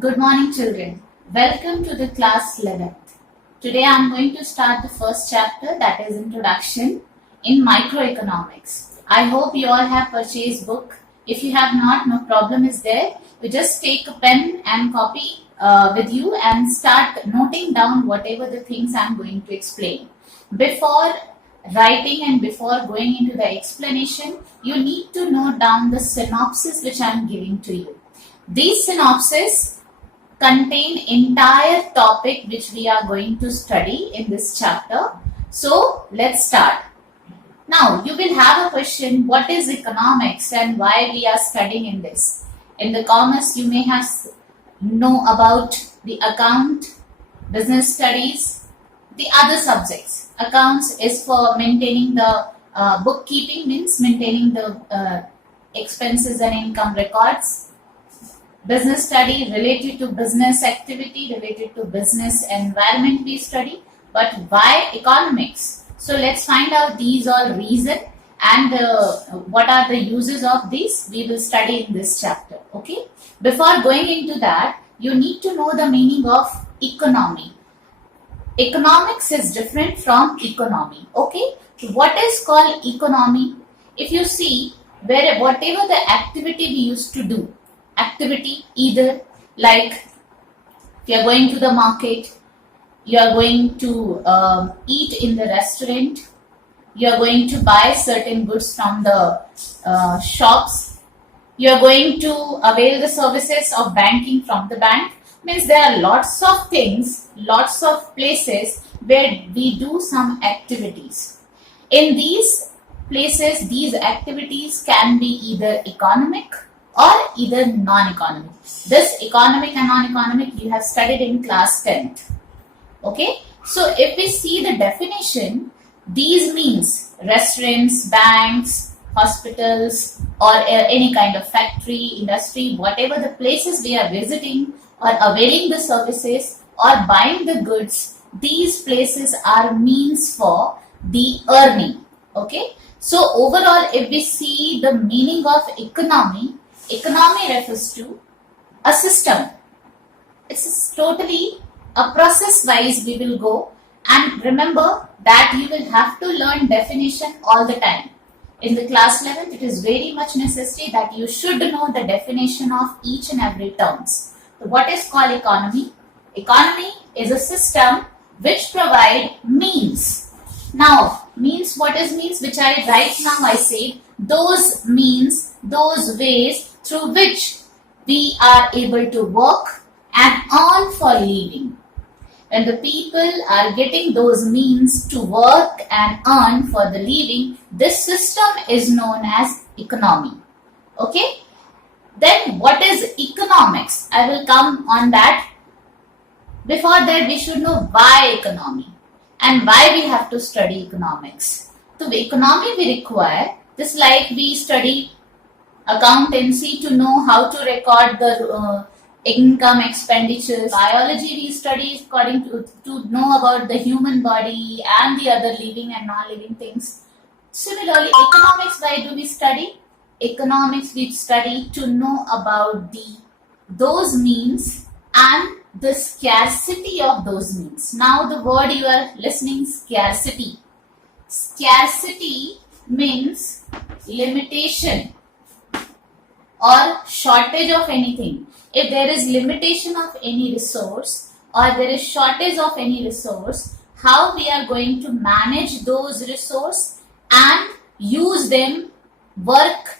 Good morning, children. Welcome to the class 11th. Today I am going to start the first chapter, that is Introduction in Microeconomics. I hope you all have purchased book. If you have not, no problem is there. You just take a pen and copy with you and start noting down whatever the things I am going to explain. Before writing and before going into the explanation, you need to note down the synopsis which I am giving to you. These synopses contain entire topic which we are going to study in this chapter. So let's start. Now you will have a question, what is economics and why we are studying in this? In the commerce you may have know about the account, business studies, the other subjects. Accounts is for maintaining the bookkeeping, means maintaining the expenses and income records. Business study related to business activity, related to business environment we study. But why economics? So let's find out these all reason and what are the uses of these we will study in this chapter. Okay. Before going into that, you need to know the meaning of economy. Economics is different from economy. Okay. So what is called economy? If you see whatever the activity we used to do, activity either like if you are going to the market, you are going to eat in the restaurant, you are going to buy certain goods from the shops, you are going to avail the services of banking from the bank. Means there are lots of things, lots of places where we do some activities. In these places, these activities can be either economic or either non-economic. This economic and non-economic you have studied in class 10th. Okay. So if we see the definition, these means restaurants, banks, hospitals, or any kind of factory, industry, whatever the places we are visiting or availing the services or buying the goods, these places are means for the earning. Okay. So overall, if we see the meaning of economy refers to a system. It's totally a process wise we will go, and remember that you will have to learn definition all the time. In the class 11th, it is very much necessary that you should know the definition of each and every terms. So what is called economy? Economy is a system which provide means. Now, means, what is means, which I right now I said, those means, those ways through which we are able to work and earn for living. When the people are getting those means to work and earn for the living, this system is known as economy. Okay. Then what is economics? I will come on that. Before that, we should know why economy and why we have to study economics. So the economy we require, just like we study accountancy to know how to record the income expenditures. Biology we study according to know about the human body and the other living and non-living things. Similarly, economics, why do we study? Economics we study to know about those means and the scarcity of those means. Now the word you are listening, scarcity. Scarcity means limitation or shortage of anything. If there is limitation of any resource or there is shortage of any resource, how we are going to manage those resources and use them, work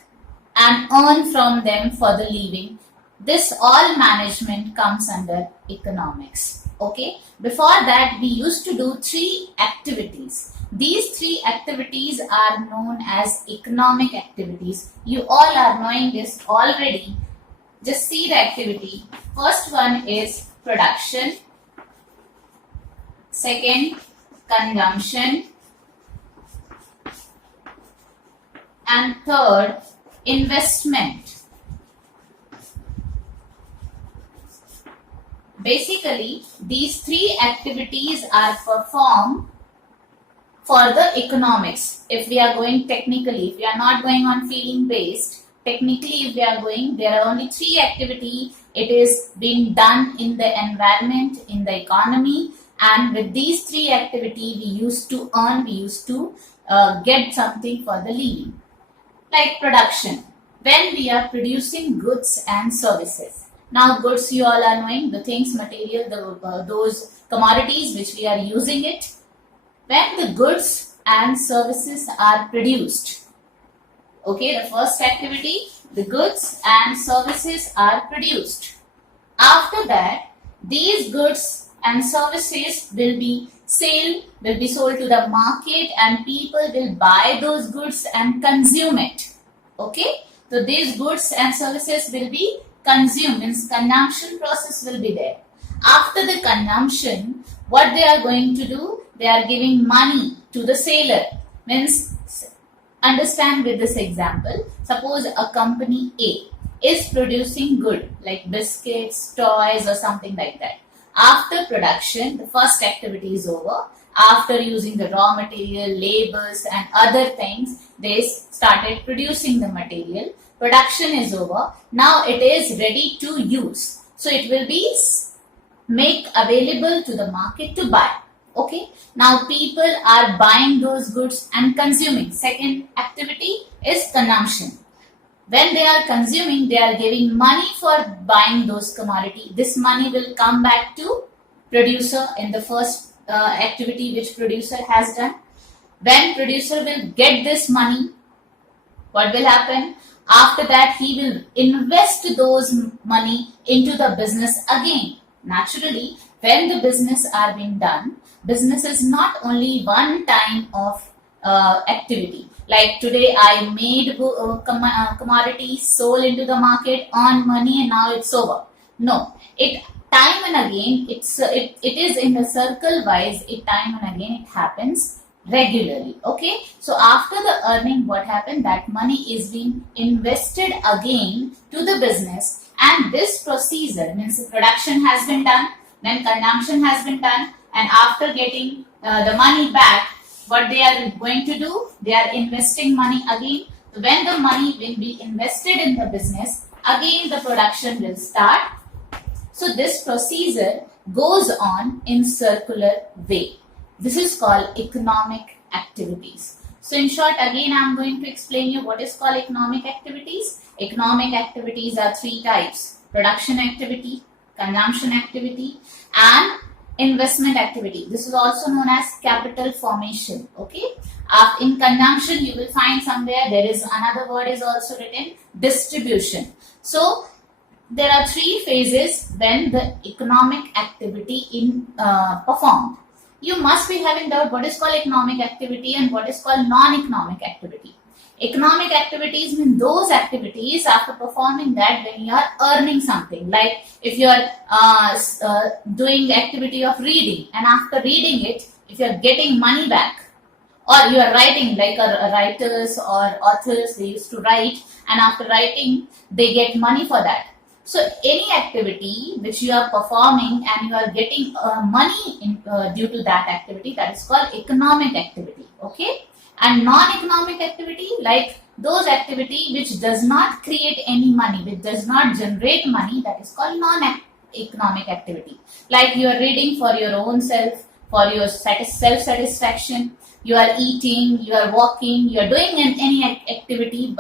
and earn from them for the living. This all management comes under economics. Okay. Before that, we used to do 3 activities. These 3 activities are known as economic activities. You all are knowing this already. Just see the activity. First one is production. Second, consumption. And third, investment. Basically, these 3 activities are performed for the economics. If we are going technically, if we are not going on feeling based, technically if we are going, there are only 3 activities it is being done in the environment, in the economy, and with these three activity we used to earn, we used to get something for the living. Like production, when we are producing goods and services. Now goods, you all are knowing, the things, material, those commodities which we are using it. When the goods and services are produced, okay, the first activity, the goods and services are produced. After that, these goods and services will be sold to the market, and people will buy those goods and consume it. Okay, so these goods and services will be consumed, means consumption process will be there. After the consumption, what they are going to do, they are giving money to the seller. Means, understand with this example, suppose a company A is producing good like biscuits, toys or something like that. After production, the first activity is over. After using the raw material, labors and other things, they started producing the material. Production is over. Now it is ready to use. So it will be make available to the market to buy. Okay. Now people are buying those goods and consuming. Second activity is consumption. When they are consuming, they are giving money for buying those commodity. This money will come back to producer in the first activity which producer has done. When producer will get this money, what will happen? After that, he will invest those money into the business again. Naturally, when the business are being done, business is not only one time of activity. Like today, I made commodities, sold into the market, earn money, and now it's over. No, it time and again, it is in the circle wise. It time and again it happens regularly. Okay, so after the earning, what happened? That money is being invested again to the business, and this procedure means production has been done, then consumption has been done, and after getting the money back, what they are going to do, they are investing money again. So when the money will be invested in the business, again the production will start. So this procedure goes on in circular way. This is called economic activities. So in short, again I am going to explain you what is called economic activities. Economic activities are three types: production activity, consumption activity, and investment activity. This is also known as capital formation. Okay, in consumption you will find somewhere there is another word is also written, distribution. So there are three phases when the economic activity in performed. You must be having doubt what is called economic activity and what is called non-economic activity. Economic activities mean those activities after performing that when you are earning something. Like if you are doing activity of reading, and after reading it, if you are getting money back, or you are writing like writers or authors, they used to write, and after writing they get money for that. So any activity which you are performing and you are getting money due to that activity, that is called economic activity. Okay. And non-economic activity, like those activity which does not create any money, which does not generate money, that is called non-economic activity. Like you are reading for your own self, for your self-satisfaction, you are eating, you are walking, you are doing any activity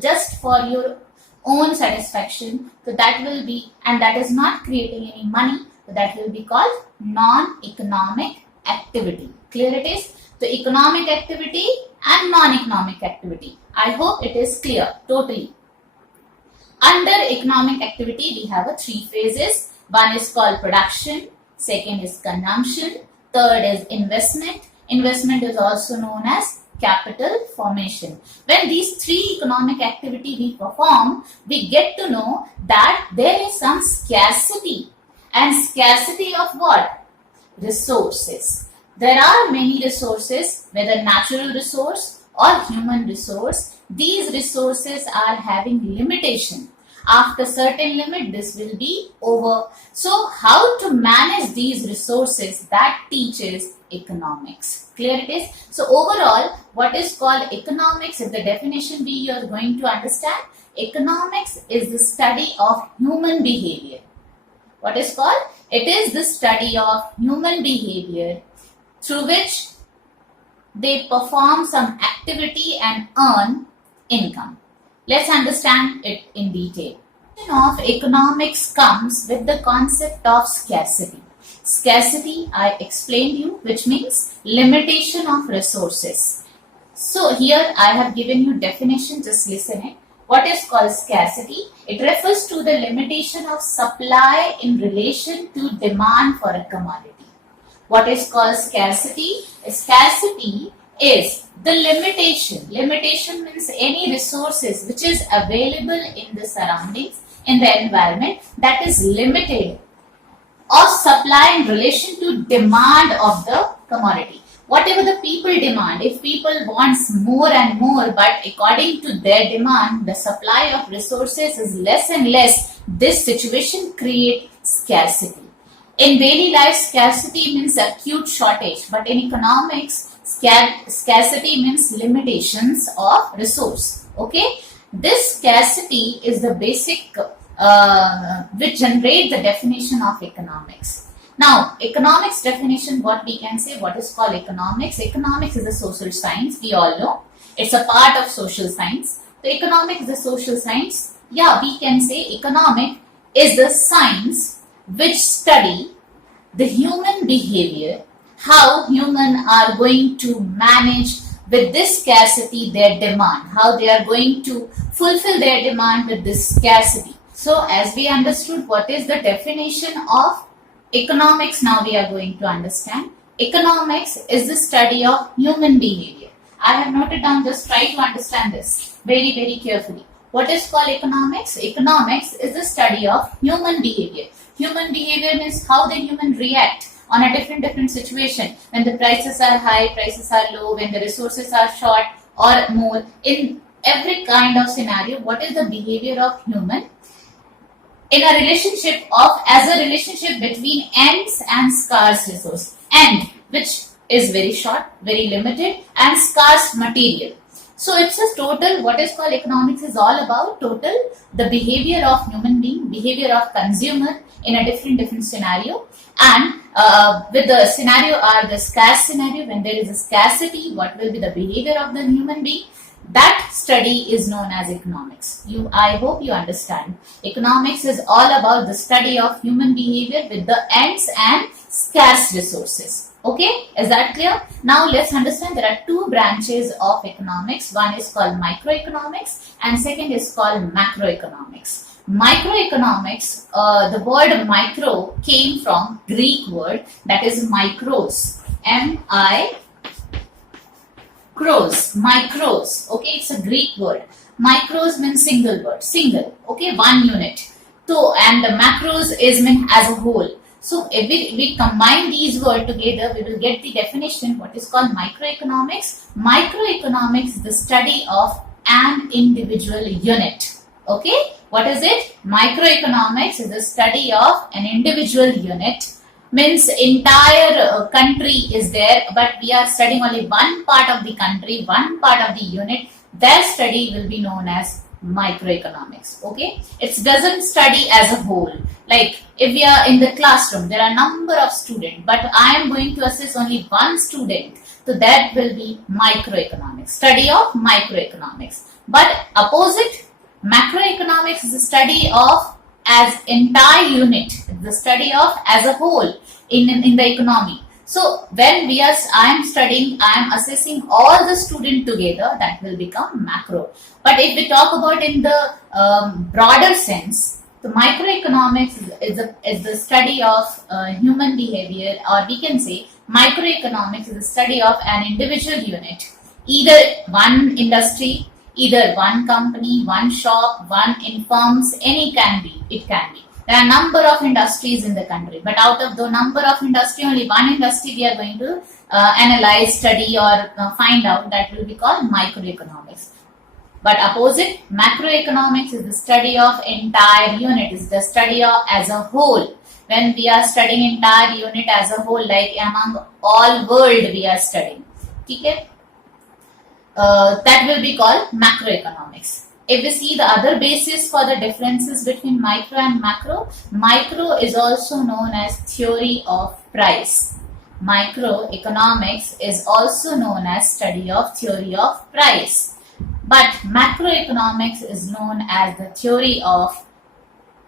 just for your own satisfaction. So that will be, and that is not creating any money, so that will be called non-economic activity. Clear it is? So economic activity and non-economic activity. I hope it is clear totally. Under economic activity, we have three phases. One is called production, second is consumption, third is investment. Investment is also known as capital formation. When these three economic activity we perform, we get to know that there is some scarcity. And scarcity of what? Resources. There are many resources, whether natural resource or human resource. These resources are having limitation. After certain limit, this will be over. So how to manage these resources, that teaches economics. Clear it is? So overall, what is called economics, if the definition we are going to understand, Economics is the study of human behavior. What is called? It is the study of human behavior through which they perform some activity and earn income. Let's understand it in detail. Of economics comes with the concept of scarcity. Scarcity, I explained you, which means limitation of resources. So here I have given you definition, just listen it. What is called scarcity? It refers to the limitation of supply in relation to demand for a commodity. What is called scarcity? Scarcity is the limitation. Limitation means any resources which is available in the surroundings, in the environment, that is limited, or supply in relation to demand of the commodity. Whatever the people demand, if people wants more and more, but according to their demand, the supply of resources is less and less, this situation creates scarcity. In daily life, scarcity means acute shortage, but in economics, scarcity means limitations of resource. Okay, this scarcity is the basic which generate the definition of economics. Now, economics definition, what we can say, what is called economics? Economics is a social science, we all know. It's a part of social science. So, economics is a social science. Yeah, we can say economic is the science which study the human behavior, how humans are going to manage with this scarcity their demand, how they are going to fulfill their demand with this scarcity. So, as we understood what is the definition of economics, now we are going to understand. Economics is the study of human behavior. I have noted down, just try to understand this very, very carefully. What is called economics? Economics is the study of human behavior. Human behavior means how the human react on a different situation. When the prices are high, prices are low, when the resources are short or more. In every kind of scenario, what is the behavior of human? In a relationship as a relationship between ends and scarce resource. End, which is very short, very limited, and scarce material. So it's a total, what is called economics is all about total the behavior of human being, behavior of consumer in a different scenario. And with the scenario or the scarce scenario, when there is a scarcity, what will be the behavior of the human being? That study is known as economics. I hope you understand. Economics is all about the study of human behavior with the ends and scarce resources. Okay, is that clear? Now let's understand there are two branches of economics. One is called microeconomics and second is called macroeconomics. Microeconomics, the word micro came from Greek word that is micros. Micros. Okay, it's a Greek word. Micros means single word, single. Okay, one unit. So, and the macros is meant as a whole. So, if we combine these words together, we will get the definition. What is called microeconomics? Microeconomics is the study of an individual unit. Okay, what is it? Microeconomics is the study of an individual unit. Means entire country is there, but we are studying only one part of the country, one part of the unit. Their study will be known as microeconomics. Okay, it doesn't study as a whole. Like if we are in the classroom, there are a number of students, but I am going to assess only one student. So that will be microeconomics, study of microeconomics. But opposite, macroeconomics is the study of as entire unit, the study of as a whole in the economy. So when I am studying, I am assessing all the students together, that will become macro. But if we talk about in the broader sense, the microeconomics is the study of human behavior, or we can say microeconomics is the study of an individual unit, either one industry, either one company, one shop, one in firms, it can be. There are a number of industries in the country, but out of the number of industry, only one industry we are going to analyze, study or find out, that will be called microeconomics. But opposite, macroeconomics is the study of entire unit, is the study of as a whole. When we are studying entire unit as a whole, like among all world we are studying. Okay? That will be called macroeconomics. If we see the other basis for the differences between micro and macro is also known as theory of price. Microeconomics is also known as study of theory of price. But macroeconomics is known as the theory of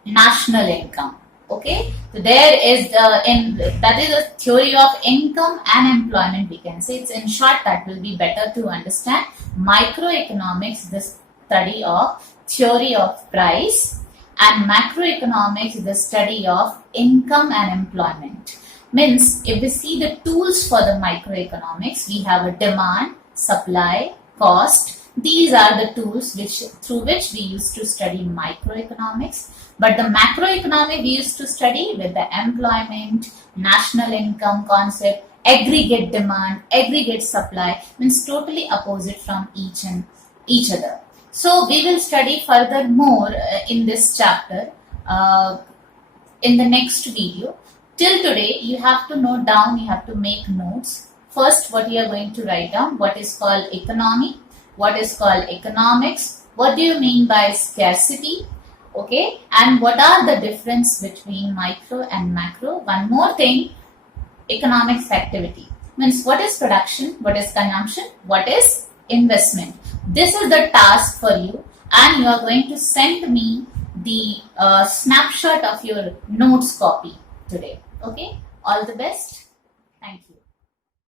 national income. Okay, so there is that is a theory of income and employment, we can say. It's in short, that will be better to understand. Microeconomics, the study of theory of price, and macroeconomics, the study of income and employment. Means if we see the tools for the microeconomics, we have a demand, supply, cost. These are the tools through which we used to study microeconomics. But the macroeconomic we used to study with the employment, national income concept, aggregate demand, aggregate supply, means totally opposite from each other. So we will study furthermore in this chapter in the next video. Till today, you have to note down, you have to make notes. First, what you are going to write down, what is called economy, what is called economics, what do you mean by scarcity, okay, and what are the difference between micro and macro. One more thing, economics activity means what is production, what is consumption, what is investment. This is the task for you, and you are going to send me the snapshot of your notes copy today. Okay, all the best.